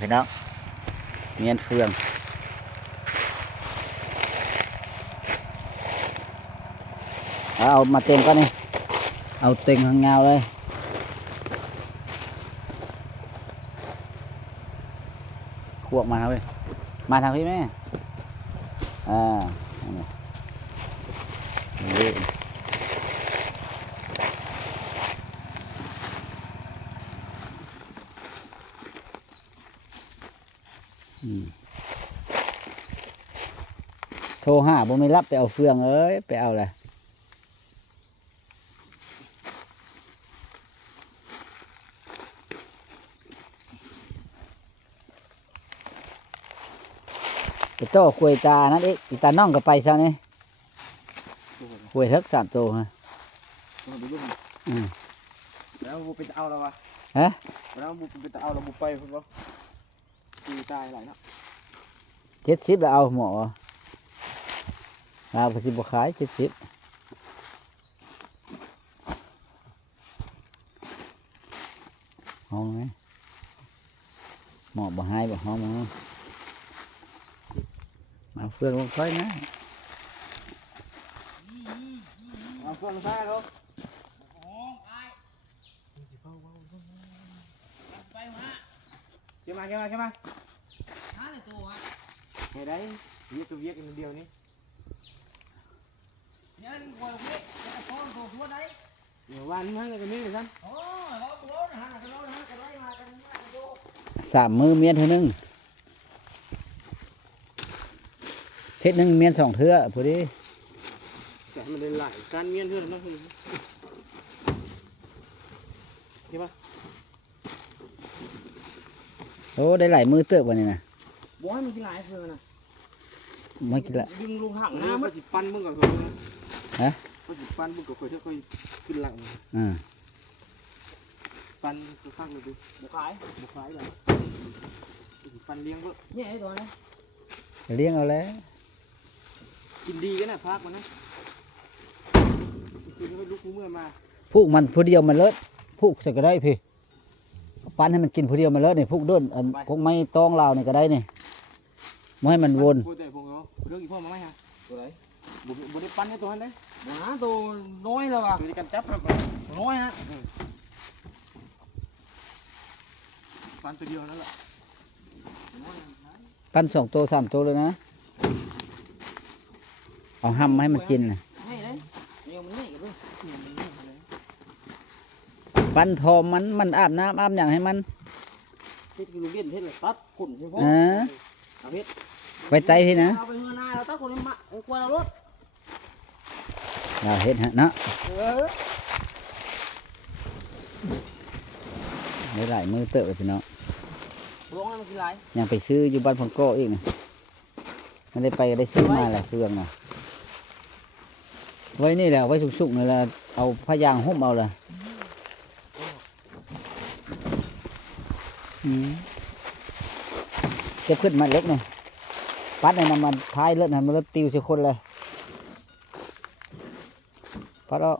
พี่น้องเมียนเฟืองเอามาเต็มก็นี่เอาเต็งข้างเงาเลยขวกมาครับเลยมาทางพี่แม่นี่โทรหาบ่ไม่รับไปเอาเฟืองเอ้ยไปเอาเลยไปโต้คุยตานั่นเองอีตาน้องก็ไปซะนี่คุยทักสามโตฮะแล้วบุเป็นเอาแล้ววะฮะแล้วบุเป็นเอาแล้วบุไปคุณบ่ตีตายหลายเนาะ70แล้วเอาหมอภาษีบุขาย70ห้องไหมหมอบ่ให้บ่ห้องมาเฟืองลงไปนะเอาเฟืองใส่เนาะเกี่ยวมาหาในตัวฮะไงได้เวียตัวเวียกันเดียวนี่ยันคอยเวียจะฟ้องตัวชัวได้เดี๋ยววันมันก็มีเหมือนกันโอ้ยร้อนร้อนฮะกันร้อนฮะกันไล่มากันโต3 มือเมียนเท่านึงเท็ดนึงเมียน2 เทื่อพอดีแต่มันเลยหลายการเมียนเท่านั้นเห็นปะโอ้ได้หลายมือเติบวันนี้นะบ่ให้มันกินหลายเฟืองนะไม่กินละดึงลงถังนะมันจิปั้นมึงกับเขาฮะมันจิปั้นมึงกับเขาที่เคยขึ้นหลังปั้นตัวข้างเลยดูบุขายเลยปั้นเลี้ยงก็เนี่ยไอ้ตัวนี้เลี้ยงเอาแล้วกินดีกันนะพักมันนะคือไม่รู้กูเมื่อมาพูกมันผู้เดียวมันเลิศพูกใส่ก็ได้พี่ปั้นให้มันกินผู้เดียวมันเลิศนี่พูกด้นพวกไม้ตองเรานี่ก็ได้นี่ไม่ให้มันวนเรื่องอีพ่อมาไหมฮะตัวไหนบุได้ปั้นให้ตัวนั้นได้หาตัวน้อยแล้วว่ะตัวที่กันจับน้อยฮะปั้นตัวเดียวนั่นแหละปั้น2 ตัว 3 ตัวเลยนะเอาห้ำให้มันกินนะปั้นทอมันอาบน้ำอาบอย่างให้มันเฮ็ดกิโลเวียนเฮ็ดเลยตัดขนเฉพาะเอาเฮ็ดไปไตพี่นะเอาไปเฮือนาเราตัดขนมากลัวเราลดเราเฮ็ดฮะเนาะหลายมือเตอะพี่น้องยังไปซื้ออยู่บ้านพงโก้อีกนะไม่ได้ไปได้ซื้อมาแหละเครื่องนะไว้นี่แหละไว้สุกๆนี่แหละเอาผ้ายางหุ้มเอาเลยเก็บขึ้นมาเล็กหน่อยปัดในน้ำมันท้ายเลือดมันเลือดติวเสียคนเลยปัดเอา